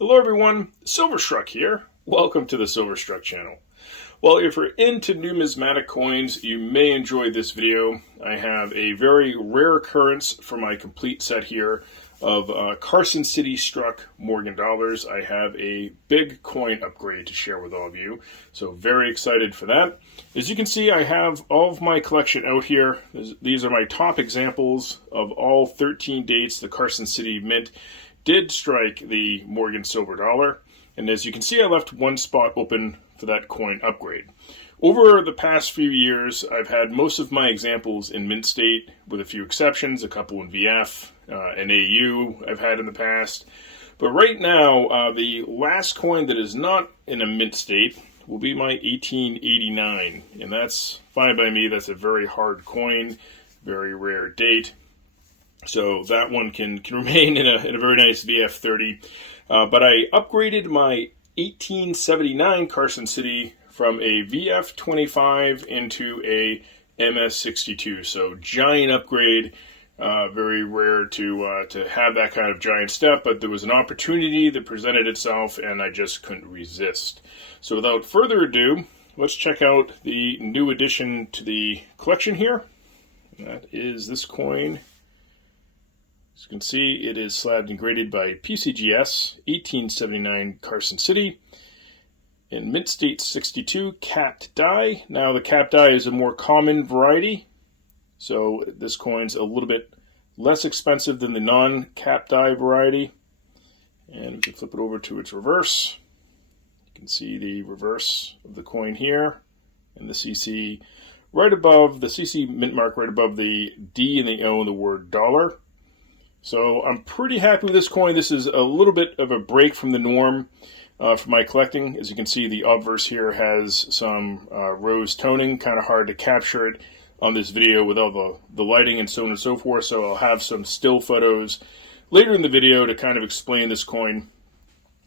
Hello everyone, Silverstruck here. Welcome to the Silverstruck channel. Well, if you're into numismatic coins, you may enjoy this video. I have a very rare occurrence for my complete set here of Carson City struck Morgan dollars. I have a big coin upgrade to share with all of you, so very excited for that. As you can see, I have all of my collection out here. These are my top examples of all 13 dates the Carson City Mint did strike the Morgan silver dollar, and as you can see, I left one spot open for that coin upgrade. Over the past few years, I've had most of my examples in mint state, with a few exceptions, a couple in VF, an AU I've had in the past. But right now, the last coin that is not in a mint state will be my 1889, and that's fine by me. That's a very hard coin, very rare date. So that one can remain in a very nice VF30. But I upgraded my 1879 Carson City from a VF25 into a MS62. So giant upgrade. Very rare to have that kind of giant step, but there was an opportunity that presented itself and I just couldn't resist. So without further ado, let's check out the new addition to the collection here. That is this coin. As you can see, it is slabbed and graded by PCGS, 1879 Carson City, in Mint State 62 capped die. Now the capped die is a more common variety, so this coin's a little bit less expensive than the non-capped die variety. And we can flip it over to its reverse. You can see the reverse of the coin here, and the CC right above, the CC mint mark right above the D and the O and the word dollar. So I'm pretty happy with this coin. This is a little bit of a break from the norm for my collecting. As you can see, the obverse here has some rose toning, kind of hard to capture it on this video with all the lighting and so on and so forth. So I'll have some still photos later in the video to kind of explain this coin.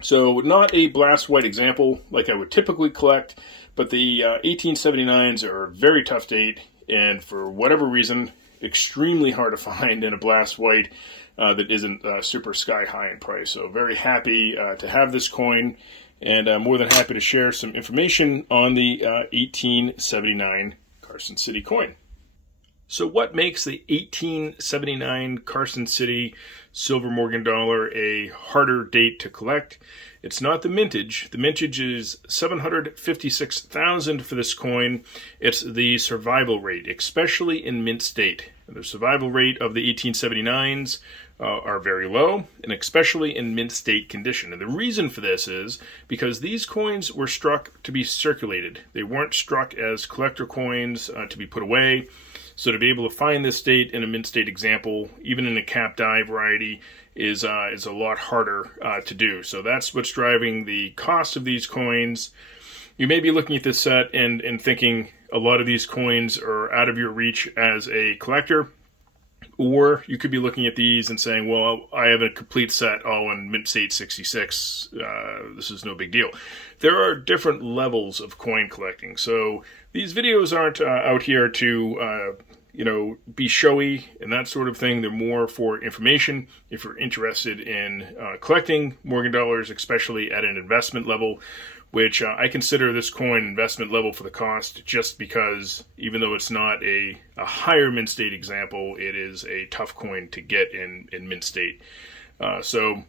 So not a blast white example like I would typically collect, but the 1879s are a very tough date, and for whatever reason, extremely hard to find in a blast white that isn't super sky high in price. So very happy to have this coin, and more than happy to share some information on the 1879 Carson City coin. So what makes the 1879 Carson City silver Morgan dollar a harder date to collect? It's not the mintage. The mintage is 756,000 for this coin. It's the survival rate, especially in mint state. The survival rate of the 1879s are very low, and especially in mint state condition. And the reason for this is because these coins were struck to be circulated. They weren't struck as collector coins to be put away. So to be able to find this date in a mint state example, even in a capped die variety, is a lot harder to do. So that's what's driving the cost of these coins. You may be looking at this set and thinking a lot of these coins are out of your reach as a collector. Or you could be looking at these and saying, well, I have a complete set all in Mint State 66. This is no big deal. There are different levels of coin collecting. So these videos aren't out here to be showy and that sort of thing. They're more for information if you're interested in collecting Morgan dollars, especially at an investment level, which I consider this coin investment level for the cost, just because even though it's not a higher mint state example, it is a tough coin to get in mint state. So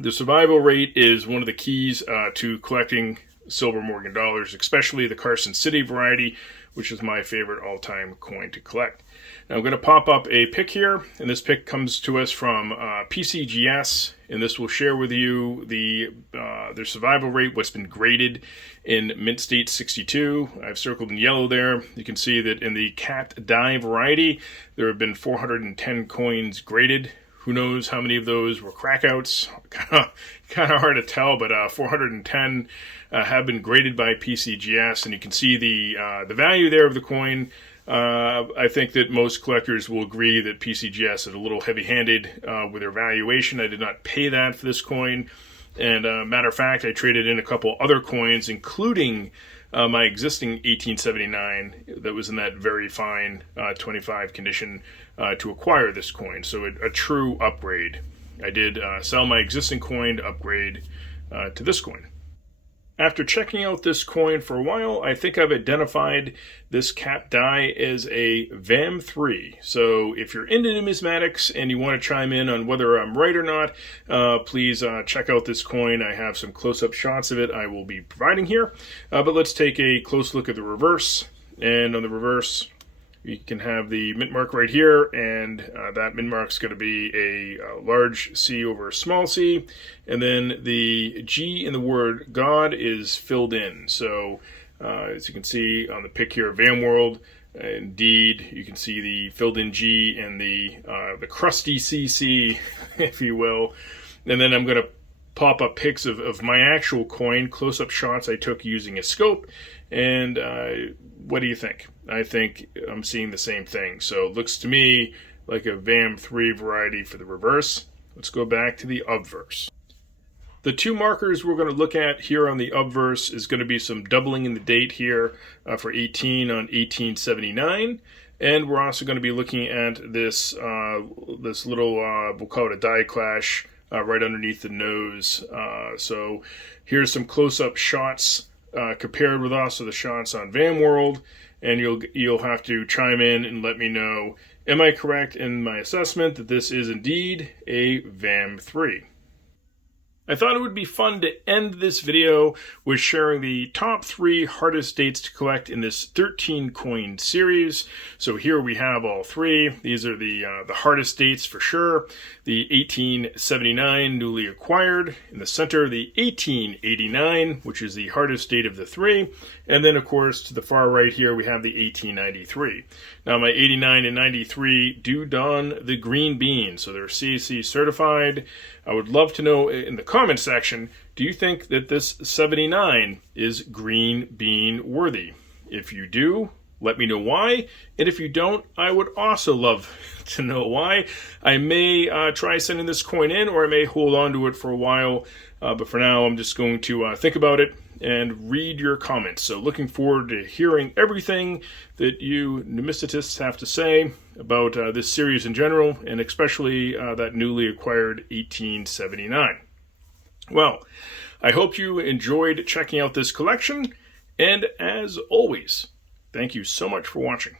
the survival rate is one of the keys to collecting silver Morgan dollars, especially the Carson City variety, which is my favorite all-time coin to collect. Now I'm going to pop up a pic here, and this pic comes to us from PCGS, and this will share with you their survival rate, what's been graded in Mint State 62. I've circled in yellow there. You can see that in the capped die variety, there have been 410 coins graded. Who knows how many of those were crackouts? Kind of hard to tell, but 410 have been graded by PCGS, and you can see the value there of the coin. I think that most collectors will agree that PCGS is a little heavy-handed with their valuation. I did not pay that for this coin, and matter of fact, I traded in a couple other coins, including my existing 1879 that was in that very fine 25 condition to acquire this coin. So a true upgrade. I did sell my existing coin to upgrade to this coin. After checking out this coin for a while, I think I've identified this cap die as a VAM3. So if you're into numismatics and you want to chime in on whether I'm right or not, please check out this coin. I have some close-up shots of it I will be providing here. But let's take a close look at the reverse. And on the reverse, you can have the mint mark right here, and that mint mark is going to be a large C over a small c, and then the G in the word God is filled in. So as you can see on the pic here, VamWorld, indeed you can see the filled in G and the crusty CC, if you will. And then I'm going to pop up pics of my actual coin, close-up shots I took using a scope, and what do you think? I think I'm seeing the same thing. So it looks to me like a VAM3 variety for the reverse. Let's go back to the obverse. The two markers we're going to look at here on the obverse is going to be some doubling in the date here for 18 on 1879. And we're also going to be looking at this this little, we'll call it a die clash, right underneath the nose. So here's some close-up shots compared with also the shots on VamWorld, and you'll have to chime in and let me know, am I correct in my assessment that this is indeed a VAM3? I thought it would be fun to end this video with sharing the top 3 hardest dates to collect in this 13 coin series. So here we have all 3. These are the hardest dates for sure. The 1879 newly acquired. In the center, the 1889, which is the hardest date of the 3. And then, of course, to the far right here, we have the 1893. Now, my 89 and 93 do don the green bean, so they're CAC certified. I would love to know in the comment section, do you think that this 79 is green bean worthy? If you do, let me know why. And if you don't, I would also love to know why. I may try sending this coin in, or I may hold on to it for a while. But for now, I'm just going to think about it and read your comments. So looking forward to hearing everything that you numisticists have to say about this series in general, and especially that newly acquired 1879. Well, I hope you enjoyed checking out this collection, and as always, thank you so much for watching.